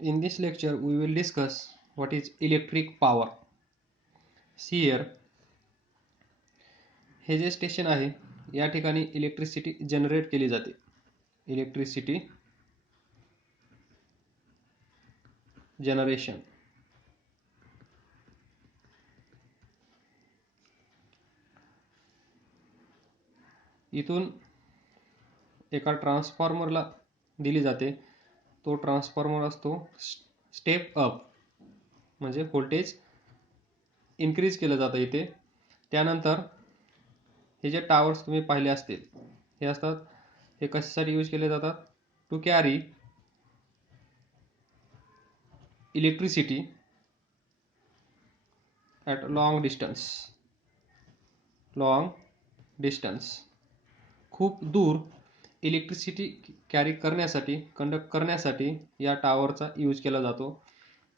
In this lecture, we will discuss what is electric power. See here, हे जे station आहे या ठिकाणी इलेक्ट्रिसिटी जनरेट केली जाते. Electricity generation. इथून एका ट्रान्सफॉर्मरला दिली जाते. तो ट्रान्सफॉर्मर असतो स्टेप अप, म्हणजे व्होल्टेज इन्क्रीज केलं जातं इथे. त्यानंतर हे जे टावर्स तुम्ही पाहिले असतील हे असतात, हे कशासाठी यूज केले जातात? To carry electricity at long distance. खूप दूर इलेक्ट्रिसिटी कॅरी करण्यासाठी, कंडक्ट करण्यासाठी या टावरचा यूज केला जातो.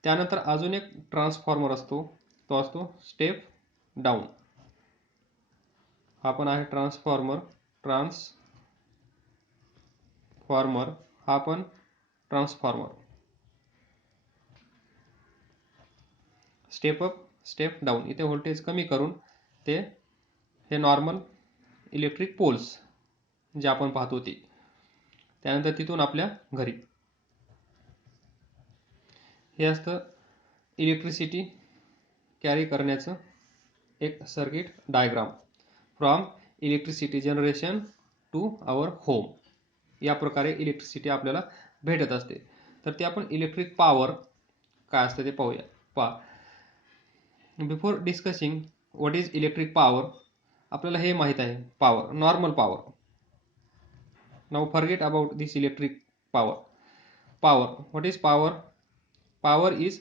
त्यानंतर अजून एक ट्रान्सफॉर्मर असतो, तो असतो स्टेप डाऊन. हा पण आहे ट्रान्सफॉर्मर. हा पण transformer. Step up, step down. इथे व्होल्टेज कमी करून ते हे नॉर्मल इलेक्ट्रिक पोल्स जे आपण पाहतो ते. त्यानंतर तिथून आपल्या घरी. हे असतं इलेक्ट्रिसिटी कॅरी करण्याचं एक circuit diagram. From electricity generation to our home. या प्रकारे इलेक्ट्रिसिटी आपल्याला भेटत असते. तर ते आपण इलेक्ट्रिक पॉवर काय असते ते पाहूया. Before discussing what is electric power, आपल्याला हे माहीत आहे power, normal power. Now forget about this electric power. What is power? Power is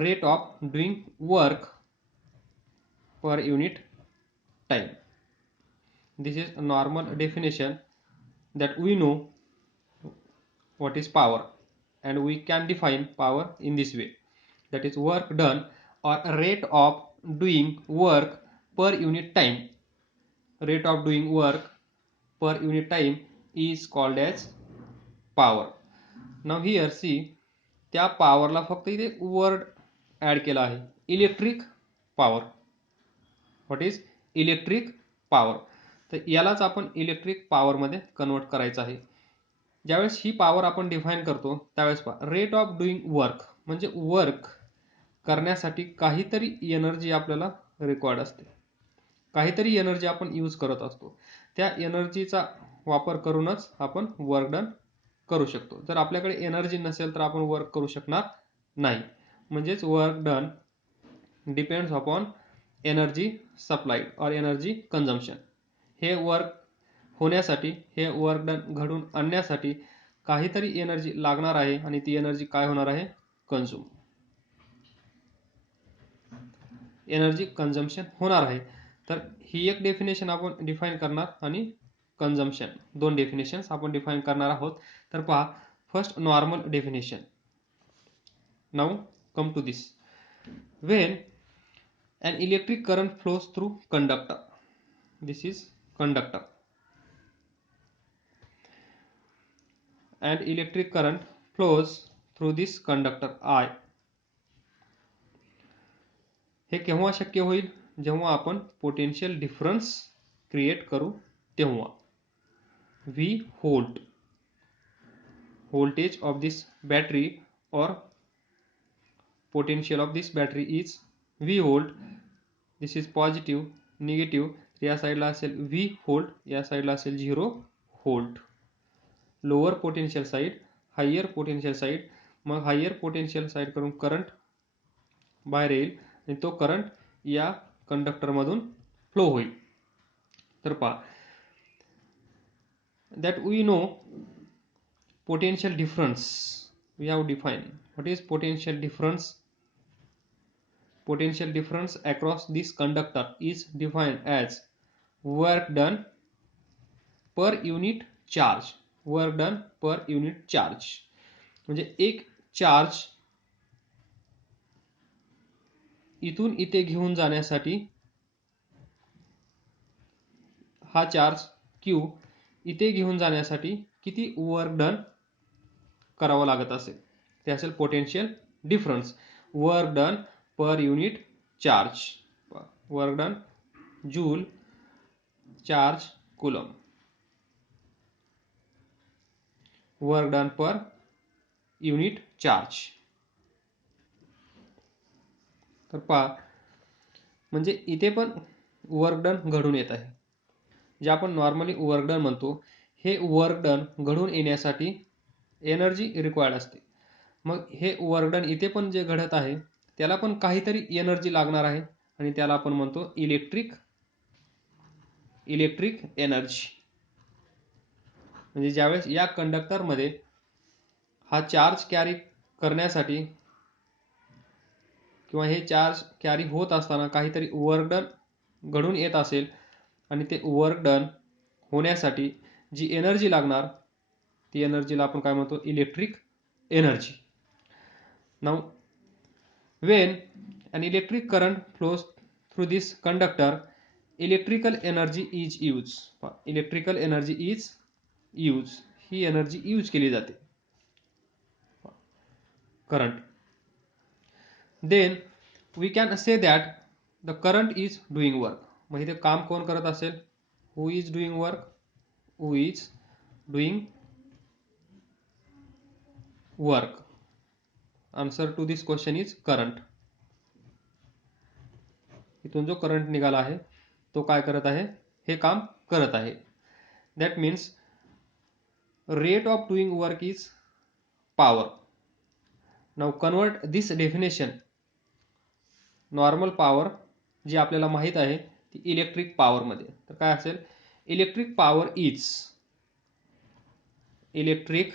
rate of doing work per unit time. This is a normal definition that we know what is power, and we can define power in this way. That is work done or rate of doing work per unit time. Rate of doing work per unit time is called as power. Now here see, त्या पॉवरला फक्त इथे word add केला आहे, electric power. What is electric power? तर यालाच आपण electric पॉवरमध्ये convert करायचं आहे. ज्यावेळेस ही पॉवर आपण डिफाईन करतो त्यावेळेस रेट ऑफ डुईंग वर्क, म्हणजे वर्क करण्यासाठी काहीतरी एनर्जी आपल्याला रिक्वायर्ड असते. काहीतरी एनर्जी आपण यूज करत असतो. त्या एनर्जीचा वापर करूनच आपण वर्क डन करू शकतो. जर आपल्याकडे एनर्जी नसेल तर आपण वर्क करू शकणार नाही. म्हणजेच work done depends upon energy supplied और एनर्जी कन्झम्पशन. हे वर्क होण्यासाठी, हे वर्क डन घडून आणण्यासाठी काहीतरी एनर्जी लागणार आहे, आणि ती एनर्जी काय होणार आहे? कन्झ्युम. एनर्जी कन्झम्पशन होणार आहे. तर ही एक डेफिनेशन आपण डिफाईन करणार, आणि कन्झम्पशन, दोन डेफिनेशन्स आपण डिफाईन करणार आहोत. तर पहा, first normal definition. Now come to this. When an electric current flows through conductor, this is conductor, and electric current flows through this conductor I. हे केव्हा शक्य होईल? जेव्हा आपण पोटेन्शियल डिफरन्स क्रिएट करू तेव्हा. V volt, voltage of this battery or potential of this battery is V volt. This is positive, negative. या साईडला असेल V व्होल्ट, या साईडला असेल 0 volt. Lower potential side, higher potential side. मग हायर पोटेन्शियल साईड करून करंट बाहेर येईल, आणि तो करंट या कंडक्टरमधून फ्लो होईल. तर पहा, that we know potential difference. We have defined what is potential difference. Potential difference across this conductor is defined as work done per unit charge. Work done per unit charge. म्हणजे एक charge इथून इथे घेऊन जाण्यासाठी, हा charge Q इथे घेऊन जाण्यासाठी किती वर्क डन करावं लागत असेल. ते असेल potential difference, work done per unit charge, work done joule charge coulomb, work done per unit charge. तर पहा, म्हणजे इथे पण वर्क डन घडून येत आहे. जे आपण नॉर्मली वर्क डन म्हणतो, हे वर्क डन घडून येण्यासाठी एनर्जी रिक्वायर्ड असते. मग हे वर्क डन इथे पण जे घडत आहे त्याला पण काहीतरी एनर्जी लागणार आहे आणि त्याला आपण म्हणतो इलेक्ट्रिक एनर्जी. म्हणजे ज्यावेळेस या कंडक्टरमध्ये हा चार्ज कॅरी करण्यासाठी किंवा हे चार्ज कॅरी होत असताना काहीतरी वर्क डन घडून येत असेल आणि ते वर्क डन होण्यासाठी जी एनर्जी लागणार ती एनर्जीला आपण काय म्हणतो, electric energy. Now when an electric current flows through this conductor, electrical energy is used. Electrical energy is used. He energy use केली जाते current. Then we can say that the current is doing work. मग इथे काम कोण करत असेल? Who is doing work? Who is doing work? Answer to this question is current. इथून जो करंट निघाला आहे तो काय करत आहे? हे काम करत आहे. That means rate of doing work is power. Now convert this definition normal power जी आपल्याला माहित आहे ती इलेक्ट्रिक पॉवर मध्ये. तर काय असेल? Electric power is electric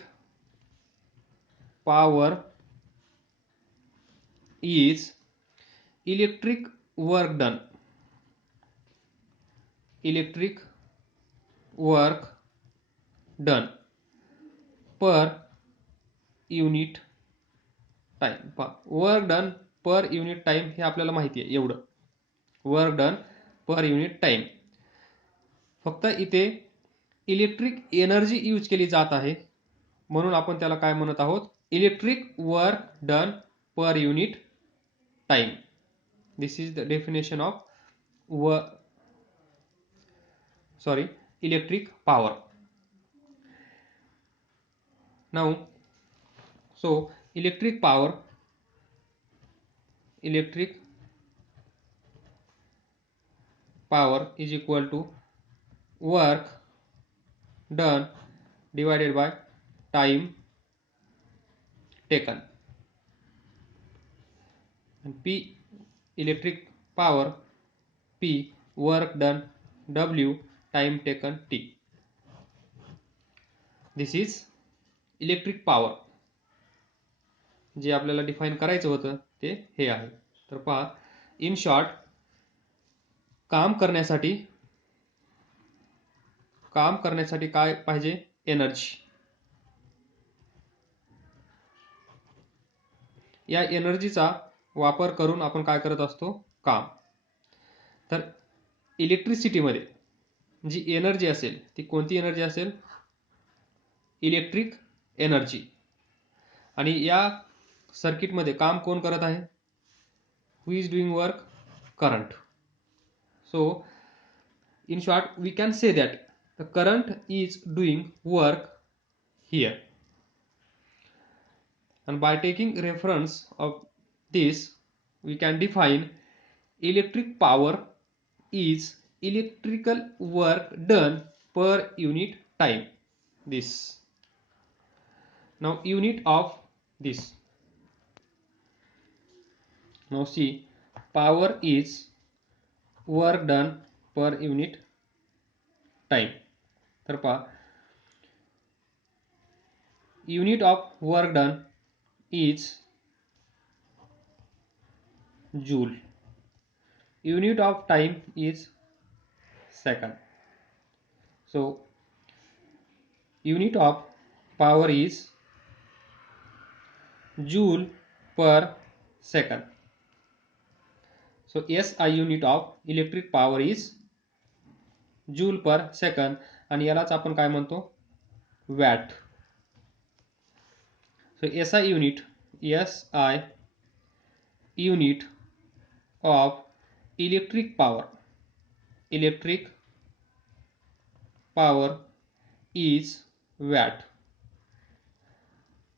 work done per unit time. Work done per unit time हे आपल्याला माहिती आहे एवढं. Work done per unit time. फक्त इथे इलेक्ट्रिक एनर्जी यूज केली जात आहे म्हणून आपण त्याला काय म्हणत आहोत? Electric work done per unit time. This is the definition of electric power. Now so electric power is equal to work done divided by time taken, and P electric power, P work done, W time taken, T. This is electric power. जे आपल्याला define करायचं होतं ते हे आहे. तर पहा, in short, काम करण्यासाठी काय पाहिजे? एनर्जी. या एनर्जीचा वापर करून आपण काय करत असतो? काम. तर इलेक्ट्रिसिटीमध्ये जी एनर्जी असेल ती कोणती एनर्जी असेल? Electric energy. आणि या सर्किटमध्ये काम कोण करत आहे? Who is doing work? Current. So in short we can say that the current is doing work here, and by taking reference of this we can define electric power is electrical work done per unit time. This now unit of this. Now see, power is work done per unit time. तर पहा, unit of work done is joule. Unit of time is second. So unit of power is joule per second. So SI unit of electric power is joule per second, आणि यालाच आपण काय म्हणतो? Watt. So SI unit SI unit of electric power. Electric power is watt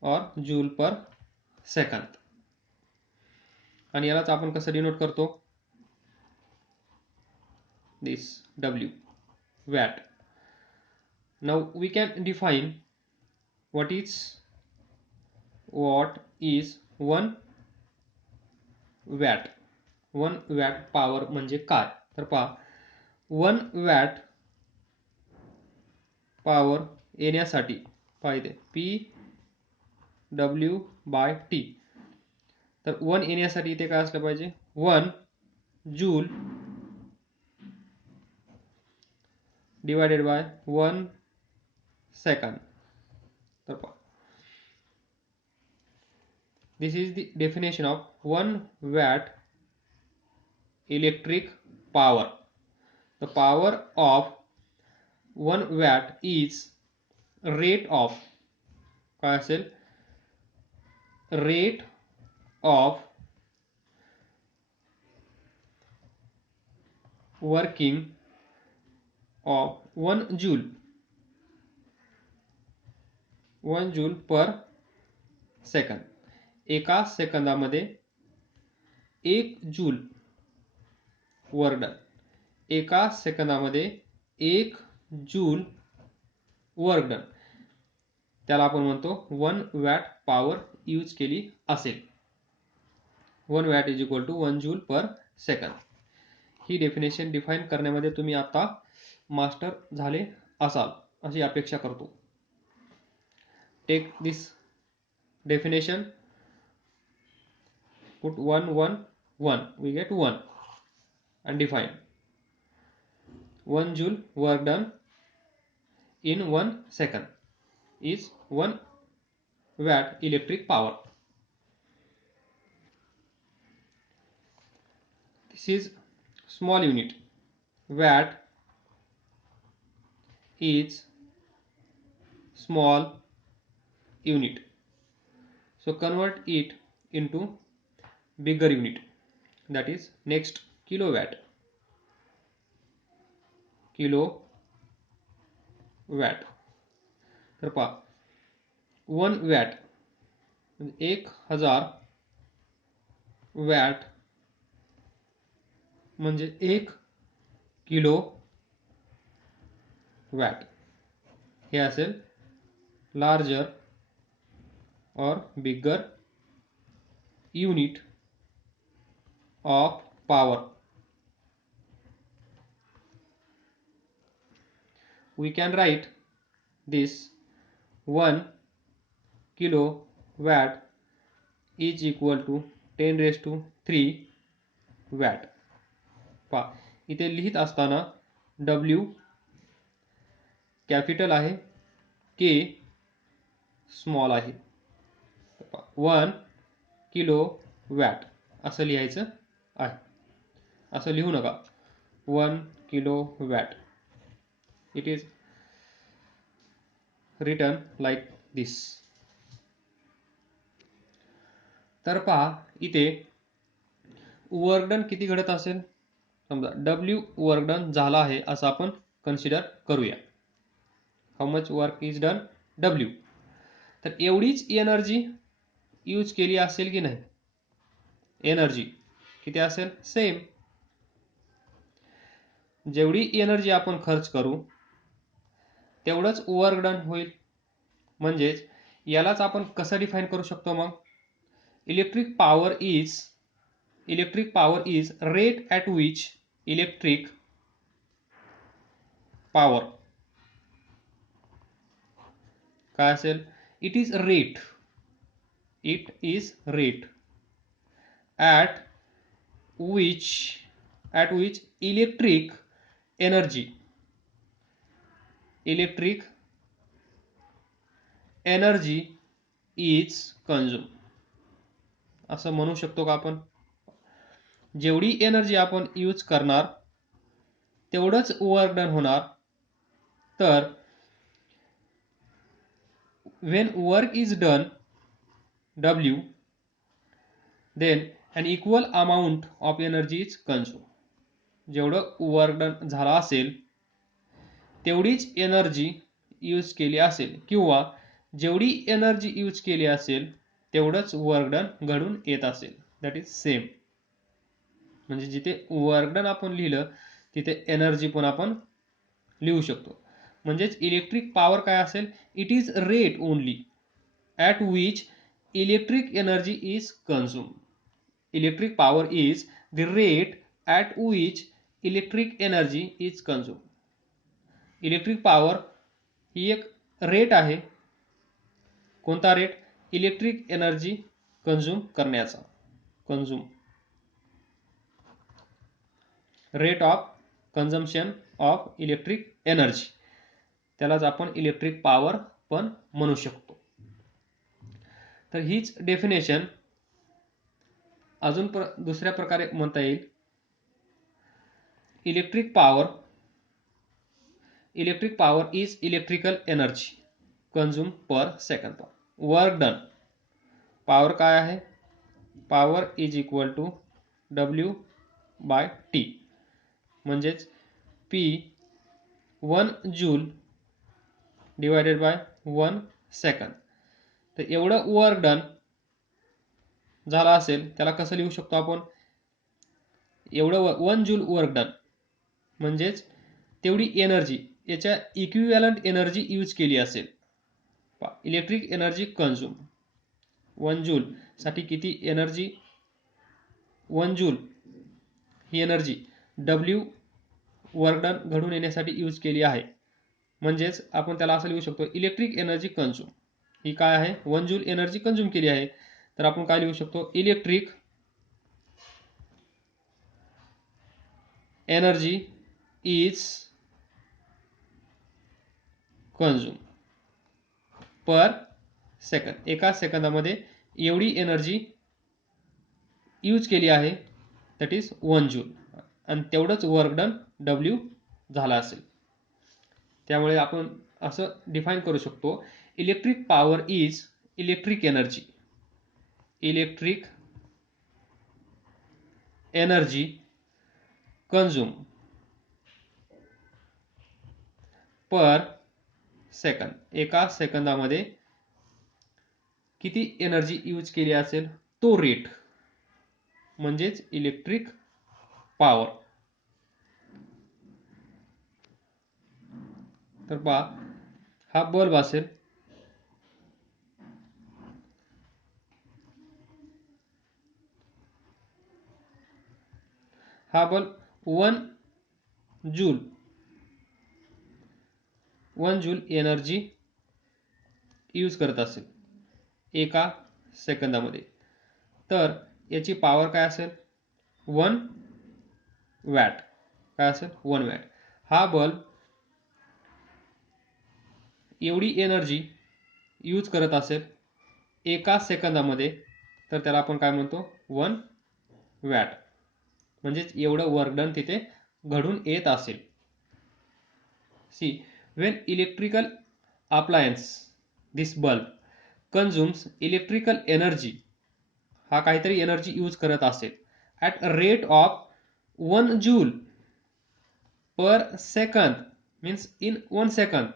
or joule per second. आणि यालाच आपण कसं denote करतो? This W, watt. Now we can define what is 1 watt. 1 watt power म्हणजे काय? तर पहा, 1 watt पॉवर येण्यासाठी पाहिजे PW/T. तर 1 येण्यासाठी इथे काय असलं पाहिजे? 1 जूल डिवायडेड बाय 1 सेकंड. तर पहा, this is the definition of 1 watt electric power. The power of 1 watt is rate of, काय असेल? Rate of working of 1 joule. 1 joule per second. एका सेकंदामध्ये 1 जूल वर्क डन. एका सेकंदामध्ये 1 जूल वर्क डन. त्याला आपण म्हणतो 1 watt power use केली असेल. 1 watt is equal to 1 joule per second. ही डेफिनेशन डिफाईन करण्यामध्ये तुम्ही आता मास्टर झाले असाल अशी अपेक्षा करतो. Take this definition, put 1 1 1, we get 1 and define 1 joule work done in 1 second is 1 watt electric power. This is small unit. Watt is small unit, so convert it into bigger unit, that is next kilowatt. Kilowatt. तर पहा, 1 watt 1000 watt म्हणजे 1 kilo watt. हे असेल larger और बिगर unit of power. We can write this 1 kilowatt is equal to 10⁻³ watt. पहा, इथे लिहित असताना W कॅपिटल आहे, K स्मॉल आहे. 1 किलोवॅट असं लिहायचं आहे. असं लिहू नका 1 kilowatt. It is written like this. तर पहा, इथे वर्क डन किती घडत असेल? समजा W वर्क डन झाला आहे असं आपण कन्सिडर करूया. How much work is done? W. तर एवढीच एनर्जी यूज केली असेल की नाही? एनर्जी किती असेल? सेम. जेवढी एनर्जी आपण खर्च करू तेवढंच वर्क डन होईल. म्हणजेच यालाच आपण कसं डिफाईन करू शकतो मग? Electric power is rate at which electric power काय असेल? It is rate at which electric energy is consumed. असं म्हणू शकतो का आपण? जेवढी एनर्जी आपण यूज करणार तेवढंच वर्क डन होणार. तर when work is done W then an equal amount of energy is consumed. जेवढं वर्क डन झाला असेल तेवढीच एनर्जी यूज केली असेल, किंवा जेवढी एनर्जी यूज केली असेल तेवढंच वर्क डन घडून येत असेल. That is same. म्हणजे जिथे वर्क डन आपण लिहिलं तिथे एनर्जी पण आपण लिहू शकतो. म्हणजेच इलेक्ट्रिक पॉवर काय असेल, it is rate only at which electric energy is consume. Electric power is the rate at which electric energy is consume. Electric power ही एक रेट आहे. कोणता रेट? इलेक्ट्रिक एनर्जी कन्झ्युम करण्याचा. Consume rate of consumption of electric energy, त्यालाच आपण electric power पण म्हणू शकतो. तर हीच डेफिनेशन अजून दुसऱ्या प्रकारे म्हणता येईल. Electric power is electrical energy consume per second. Work done. Power काय आहे? Power is equal to W/T. म्हणजेच P 1 joule divided by 1 second. तर एवढं वर्क डन झाला असेल त्याला कसं लिहू शकतो आपण? एवढं 1 जूल वर्क डन म्हणजेच तेवढी एनर्जी, याच्या इक्विव्हॅलंट एनर्जी यूज केली असेल. इलेक्ट्रिक एनर्जी कन्झ्युम 1 जूल साठी किती एनर्जी? 1 जूल ही एनर्जी W वर्क डन घडून येण्यासाठी यूज केली आहे. म्हणजेच आपण त्याला असं लिहू शकतो, इलेक्ट्रिक एनर्जी कन्झ्युम ही काय आहे? 1 जूल एनर्जी कन्झ्युम केली आहे. तर आपण काय लिहू शकतो? Electric energy is consume per second. एका सेकंदामध्ये एवढी एनर्जी यूज केली आहे, दॅट इज 1 जूल. आणि तेवढंच वर्क डन W झाला असेल. त्यामुळे आपण असं डिफाईन करू शकतो, electric power is electric energy. Electric energy consume per second. एका सेकंदामध्ये किती एनर्जी यूज केली असेल तो रेट म्हणजेच इलेक्ट्रिक पॉवर. तर पहा, हा बल्ब असेल, हा बल्ब 1 जूल एनर्जी यूज करत असेल एका सेकंदामध्ये. तर याची पॉवर काय असेल? 1 वॅट. काय असेल? 1 वॅट. हा बल्ब एवढी एनर्जी यूज करत असेल एका सेकंदामध्ये, तर त्याला आपण काय म्हणतो? 1 वॅट. म्हणजेच एवढं वर्क डन तिथे घडून येत असेल. See, when electrical appliance, this bulb consumes electrical energy, हा काहीतरी एनर्जी यूज करत असेल at a rate of 1 joule per second, means in 1 second,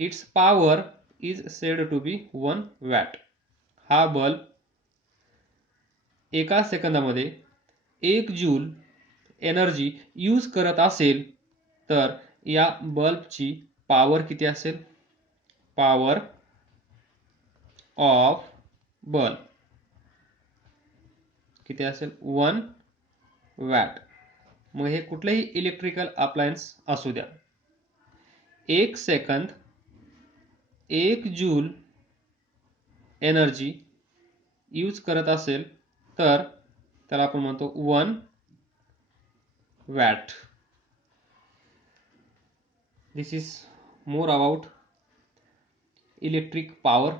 its power is said to be 1 watt. हा बल्ब एका सेकंदामध्ये 1 जूल एनर्जी यूज करत असेल तर या बल्बची पॉवर किती असेल? पॉवर ऑफ बल्ब किती असेल? 1 वॅट. मग हे कुठलेही इलेक्ट्रिकल अप्लायन्स असू द्या, 1 सेकंद 1 जूल एनर्जी यूज करत असेल तर त्याला आपण म्हणतो 1 watt. This is more about electric power.